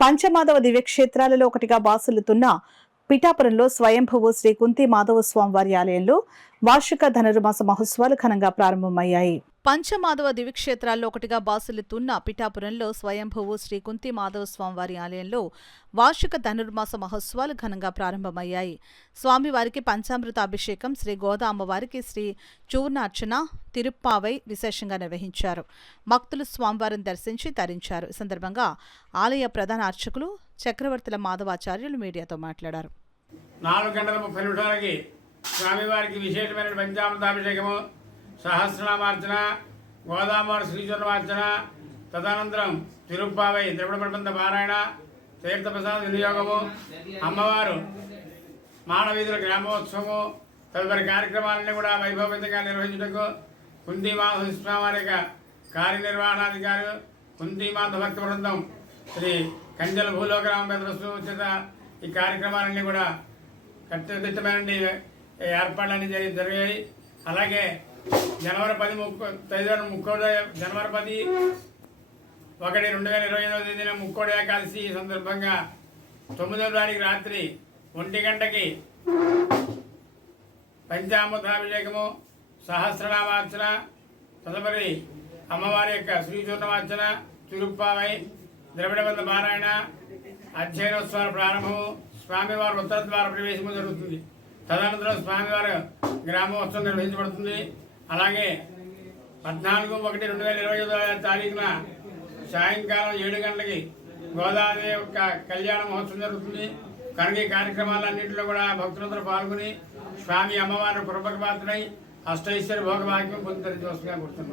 పంచమాధవ దివ్యక్షేత్రాలలో ఒకటిగా బాసులుతున్న పిఠాపురంలో స్వయంభువు శ్రీ కుంతి మాధవ స్వామివారి ఆలయంలో వార్షిక ధనుర్మాస మహోత్సవాలు ఘనంగా ప్రారంభమయ్యాయి. పంచమాధవ దివ్యక్షేత్రాల్లో ఒకటిగా బాసులుతున్న పిఠాపురంలో స్వయంభువు శ్రీ కుంతి మాధవ స్వామివారి ఆలయంలో వార్షిక ధనుర్మాస మహోత్సవాలు ఘనంగా ప్రారంభమయ్యాయి. స్వామివారికి పంచామృత అభిషేకం, శ్రీ గోదా అమ్మవారికి శ్రీ చూర్ణార్చన, తిరుప్పావై విశేషంగా నిర్వహించారు. భక్తులు స్వామివారిని దర్శించి తరించారు. ఈ సందర్భంగా ఆలయ ప్రధాన అర్చకులు చక్రవర్తుల మాధవాచార్యులు మీడియాతో మాట్లాడారు. 4 గంటల 30 నిమిషాలకి స్వామివారికి విశేషమైన పంచామృతాభిషేకము, సహస్రనామార్చన, గోదావరి శ్రీచూర్ణమార్చన, తదనంతరం తిరుప్పావై ద్రవిడ ప్రబంధ పారాయణ, తీర్థప్రసాద వినియోగము, అమ్మవారు మానవీధుల గ్రామోత్సవము తదుపరి కార్యక్రమాలన్నీ కూడా వైభవంతంగా నిర్వహించుటకు కుంతి మాధవ స్వామి యొక్క కార్యనిర్వహణాధికారి కుంతి మాధవ భక్త బృందం శ్రీ కంజల భూలోకరామ పెద్రసు చేత ఈ కార్యక్రమాలన్నీ కూడా కట్టుదిట్టమైన ఏర్పాట్లన్నీ జరిగాయి. అలాగే జనవరి 10 2025 తేదీన ముక్కోడి ఏకాదశి సందర్భంగా 9వ తారీఖు రాత్రి 1 గంటకి పంచామృతాభిషేకము, సహస్రనామార్చన, తదుపరి అమ్మవారి యొక్క శ్రీచూర్ణమార్చన, తిరుప్పావై, ద్రవిడబంధ పారాయణ, అధ్యయనోత్సవాల ప్రారంభము, స్వామివారి ఉత్తర ద్వార ప్రవేశము జరుగుతుంది. తదనంతరం స్వామివారి గ్రామోత్సవం నిర్వహించబడుతుంది. అలాగే 14/1/2025 తారీఖున సాయంకాలం 7 గంటలకి గోదావరి యొక్క కళ్యాణ మహోత్సవం జరుగుతుంది. కనుక ఈ కార్యక్రమాలన్నింటిలో కూడా భక్తులందరూ పాల్గొని స్వామి అమ్మవారి కృపకు పాత్రై అష్టైశ్వర్య భోగభాగ్యం పొందుతరి చూస్తున్నా కూర్చున్నాం.